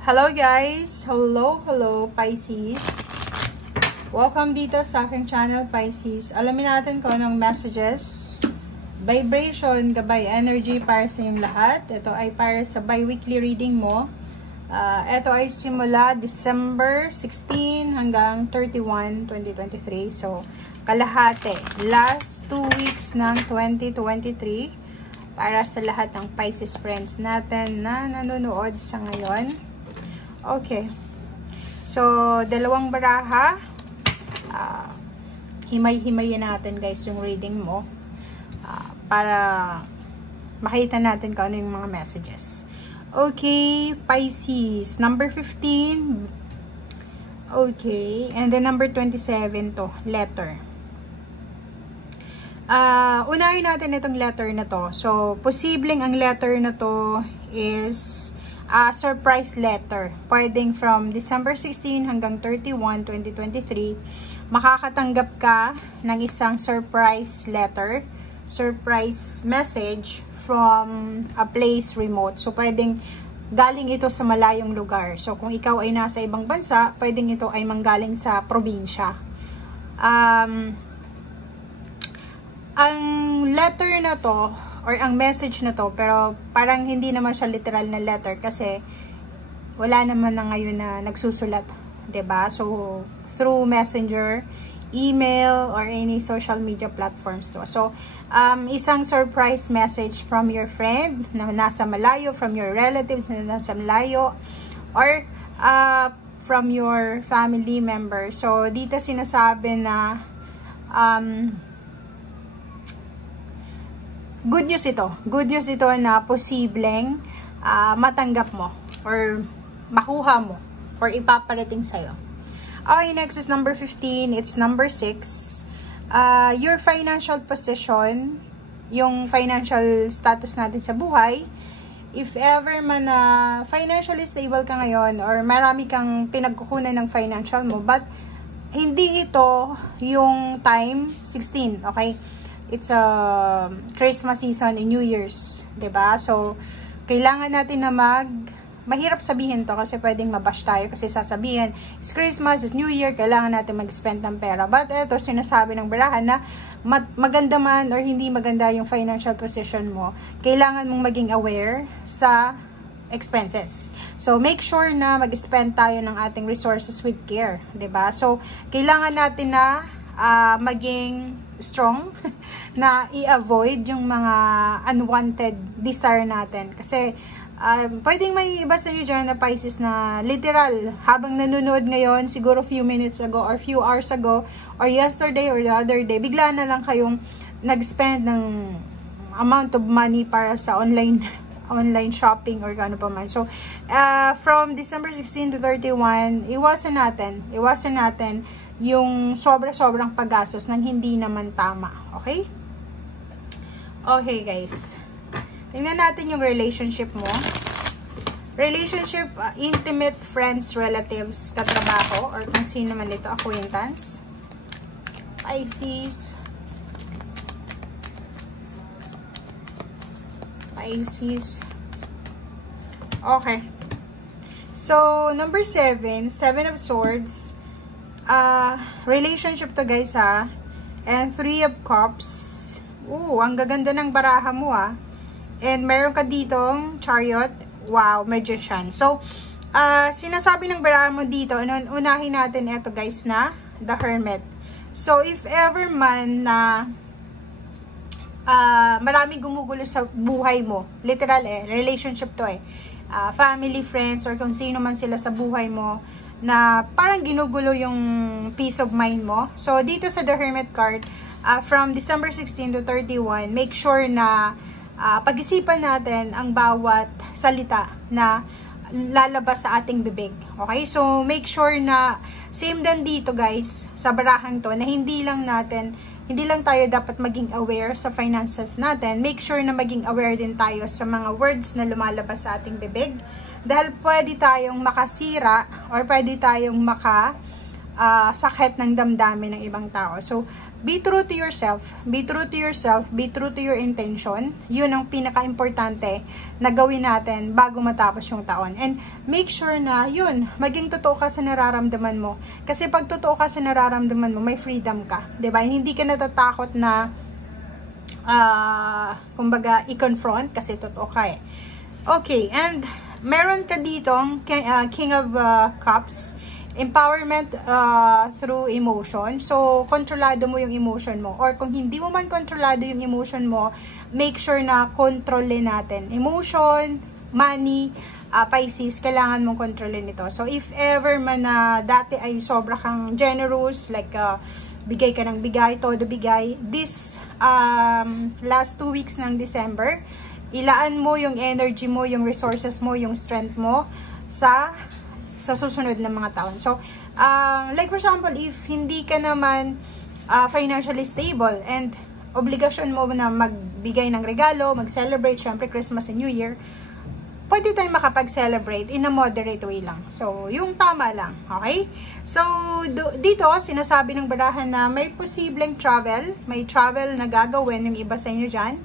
Hello guys! Hello Pisces! Welcome dito sa aking channel Pisces. Alamin natin kung anong messages, vibration, gabay, energy para sa inyong lahat. Ito ay para sa bi-weekly reading mo. Ito ay simula December 16 hanggang 31, 2023. So, kalahati. Last 2 weeks ng 2023 para sa lahat ng Pisces friends natin na nanonood sa ngayon. Okay. So, dalawang baraha. Himay-himayin natin guys yung reading mo. Para makita natin kung ano yung mga messages. Okay, Pisces. Number 15. Okay. And then number 27 to. Letter. Unahin natin itong letter na to. So, posibleng ang letter na to is surprise letter. Pwedeng from December 16 hanggang 31, 2023, makakatanggap ka ng isang surprise letter, surprise message from a place remote. So, pwedeng galing ito sa malayong lugar. So, kung ikaw ay nasa ibang bansa, pwedeng ito ay manggaling sa probinsya. Ang letter na to, or ang message na to, pero parang hindi naman siya literal na letter kasi wala naman na ngayon na nagsusulat, 'di ba? So through messenger, email, or any social media platforms to. So isang surprise message from your friend na nasa malayo, from your relatives na nasa malayo, or from your family member. So dito sinasabi na good news ito. Good news ito na posibleng matanggap mo or makuha mo or ipaparating sa'yo. Okay, next is number 15. It's number 6. Your financial position, yung financial status natin sa buhay, if ever man financially stable ka ngayon or marami kang pinagkukunan ng financial mo, but hindi ito yung time 16, okay? It's a Christmas season and New Year's, 'di ba? So, kailangan natin na mahirap sabihin to kasi pwedeng mabash tayo kasi sasabihin, it's Christmas, it's New Year, kailangan natin mag-spend ng pera. But ito, sinasabi ng barahan na maganda man or hindi maganda yung financial position mo, kailangan mong maging aware sa expenses. So, make sure na mag-spend tayo ng ating resources with care, 'di ba? So, kailangan natin na maging strong na i-avoid yung mga unwanted desire natin. Kasi, pwedeng may iba sa inyo dyan na Pisces na literal, habang nanonood ngayon, siguro few minutes ago, or few hours ago, or yesterday, or the other day, bigla na lang kayong nag-spend ng amount of money para sa online shopping or ano pa man. So, from December 16 to 31, iwasan natin yung sobrang paggastos nang hindi naman tama. Okay? Okay, guys. Tingnan natin yung relationship mo. Relationship, intimate, friends, relatives, katrabaho, or kung sino man ito, acquaintance. Pisces. Okay. So, number 7, 7 of Swords. Relationship to guys ha. And 3 of Cups. Ang gaganda ng baraha mo And meron ka ditong Chariot. Wow, Magician. So, sinasabi ng baraha mo dito, unahin natin ito guys na The Hermit. So, if ever man na maraming gumugulo sa buhay mo, literal relationship to family, friends, or kung sino man sila sa buhay mo, na parang ginugulo yung peace of mind mo. So, dito sa The Hermit card, from December 16 to 31, make sure na pag-isipan natin ang bawat salita na lalabas sa ating bibig. Okay? So, make sure na same din dito guys, sa barahang to, na hindi lang tayo dapat maging aware sa finances natin. Make sure na maging aware din tayo sa mga words na lumalabas sa ating bibig. Dahil pwede tayong makasira or pwede tayong sakit ng damdamin ng ibang tao. So, be true to yourself, be true to yourself, be true to your intention. Yun ang pinaka-importante na gawin natin bago matapos yung taon. And make sure na yun, maging totoo ka sa nararamdaman mo. Kasi pag totoo ka sa nararamdaman mo, may freedom ka. Diba? Hindi ka natatakot na kumbaga i-confront kasi totoo ka eh. Okay, and meron ka ditong King of Cups, empowerment through emotion. So, kontrolado mo yung emotion mo. Or kung hindi mo man kontrolado yung emotion mo, make sure na kontrolin natin. Emotion, money, Pisces, kailangan mong kontrolin ito. So, if ever man na dati ay sobra kang generous, like bigay ka ng bigay, todo bigay, this last 2 weeks ng December, ilaan mo yung energy mo, yung resources mo, yung strength mo sa susunod na mga taon. So, like for example, if hindi ka naman financially stable and obligasyon mo na magbigay ng regalo, mag-celebrate, syempre Christmas and New Year, pwede tayong makapag-celebrate in a moderate way lang. So, yung tama lang. Okay? So, dito, sinasabi ng barahan na may posibleng travel. May travel na gagawin yung iba sa inyo dyan.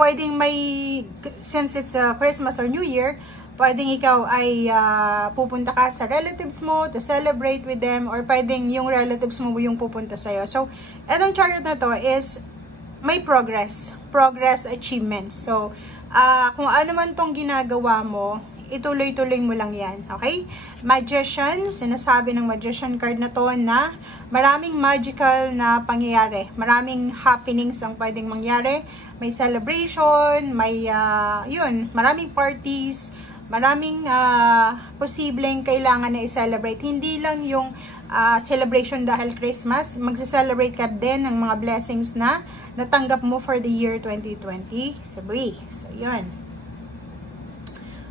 Pwedeng may, since it's Christmas or New Year, pwedeng ikaw ay pupunta ka sa relatives mo to celebrate with them, or pwedeng yung relatives mo yung pupunta sa'yo. So, etong chart na to is may progress achievements. So, kung ano man tong ginagawa mo, ituloy-tuloy mo lang yan. Okay? Magician, sinasabi ng Magician card na to na maraming magical na pangyayari. Maraming happenings ang pwedeng mangyari. May celebration, may, maraming parties, maraming posibleng kailangan na i-celebrate. Hindi lang yung celebration dahil Christmas, magse-celebrate ka din ng mga blessings na natanggap mo for the year 2023. So, yun.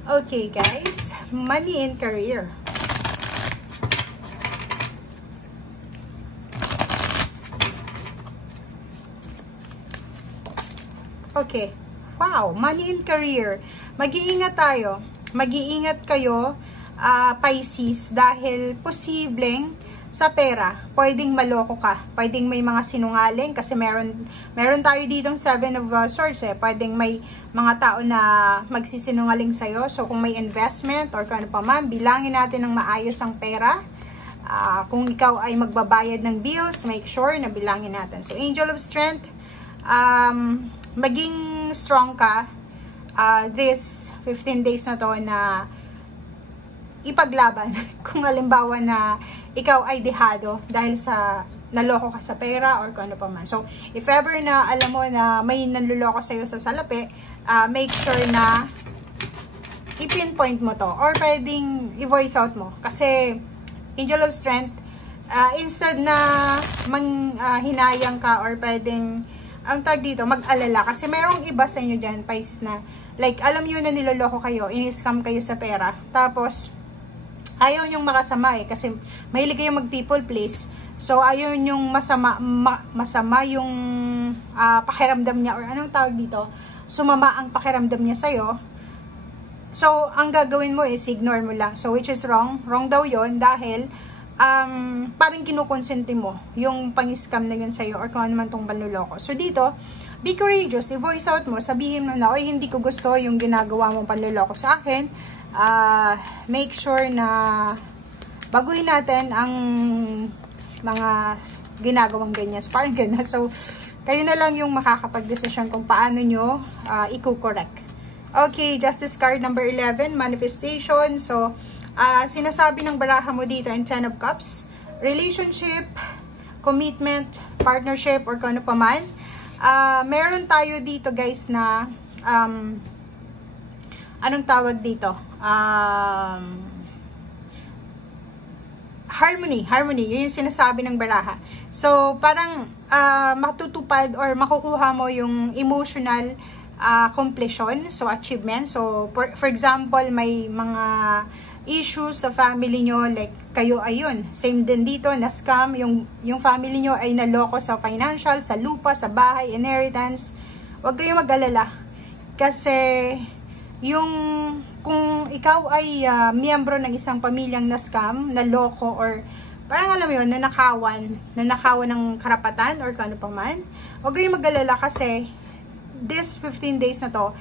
Okay, guys. Money and career. Okay. Wow, money and career. Mag-iingat tayo. Mag-iingat kayo, Pisces, dahil posibleng sa pera, pwedeng maloko ka. Pwedeng may mga sinungaling kasi meron tayo ditong 7 of Swords eh. Pwedeng may mga tao na magsisinungaling sa'yo. So, kung may investment or kung ano pa man, bilangin natin ng maayos ang pera. Kung ikaw ay magbabayad ng bills, make sure na bilangin natin. So, Angel of Strength, maging strong ka this 15 days na to na ipaglaban kung halimbawa na ikaw ay dehado dahil sa naloko ka sa pera or kung ano pa man. So, if ever na alam mo na may nanluloko sa'yo sa salapi, make sure na i-pinpoint mo to or pwedeng i-voice out mo. Kasi, Angel of Strength, instead na hinayang ka or pwedeng ang tag dito, mag-alala. Kasi mayroong iba sa inyo dyan, Pisces, na like, alam nyo na niloloko kayo, in-scam kayo sa pera. Tapos, ayaw nyong makasama eh. Kasi, mahilig kayo mag-people please. So, ayaw nyong masama yung pakiramdam niya. Or anong tawag dito? Sumama ang pakiramdam niya sa'yo. So, ang gagawin mo is ignore mo lang. So, which is wrong. Wrong daw yon dahil parang kinukonsente mo yung pang-scam na yun sa'yo or kung ano man tong panluloko. So dito, be courageous, i-voice out mo, sabihin mo na, oy, hindi ko gusto yung ginagawa mong panluloko sa akin. Make sure na baguhin natin ang mga ginagawang ganyan. So, parang ganyan. So, kayo na lang yung makakapag-desisyon kung paano nyo i-correct. Okay, Justice card number 11, manifestation. So, sinasabi ng baraha mo dito in 10 of Cups, relationship, commitment, partnership, or kung ano pa man. Meron tayo dito guys na anong tawag dito? Harmony. Yun yung sinasabi ng baraha. So, parang matutupad or makukuha mo yung emotional completion, so achievement. So, for example, may mga issues sa family nyo, like kayo ayun, same din dito, na scam, yung family nyo ay naloko sa financial, sa lupa, sa bahay, inheritance. Huwag kayong mag-alala. Kasi, kung ikaw ay miyembro ng isang pamilyang na scam, naloko, or parang alam mo yun, nanakawan ng karapatan or kano pa man. Huwag kayong mag-alala kasi this 15 days na to,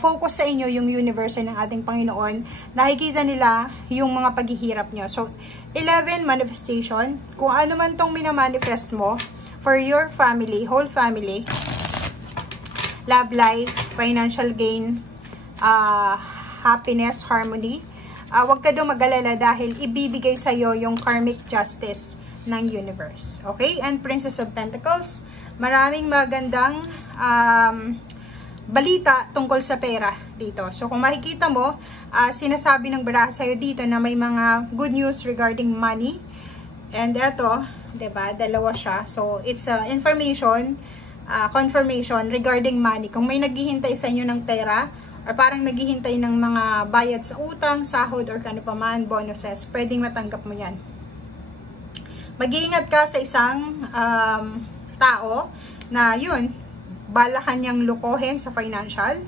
focus sa inyo yung universe ng ating Panginoon. Nakikita nila yung mga paghihirap nyo. So, 11, manifestation. Kung ano man tong minamanifest mo for your family, whole family, love life, financial gain, happiness, harmony, huwag ka daw mag-alala dahil ibibigay sa'yo yung karmic justice ng universe. Okay? And Princess of Pentacles, maraming magandang balita tungkol sa pera dito. So, kung makikita mo, sinasabi ng baraha sa'yo dito na may mga good news regarding money. And eto, diba, dalawa siya. So, it's information, confirmation regarding money. Kung may naghihintay sa inyo ng pera, or parang naghihintay ng mga bayad sa utang, sahod, or kano pa man, bonuses, pwedeng matanggap mo yan. Mag-iingat ka sa isang tao na yun, bala kanyang lukohin sa financial.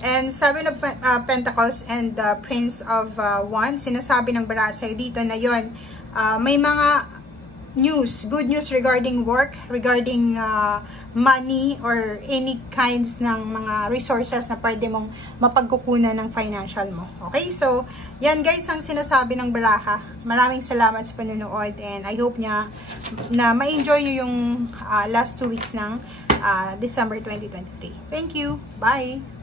And 7 of Pentacles and Prince of Wands, sinasabi ng baraha sa'yo dito na yun, may mga news, good news regarding work, regarding money, or any kinds ng mga resources na pwede mong mapagkukunan ng financial mo. Okay? So, yan guys ang sinasabi ng baraha. Maraming salamat sa panonood and I hope na ma-enjoy nyo yung last 2 weeks ng December 2023. Thank you. Bye!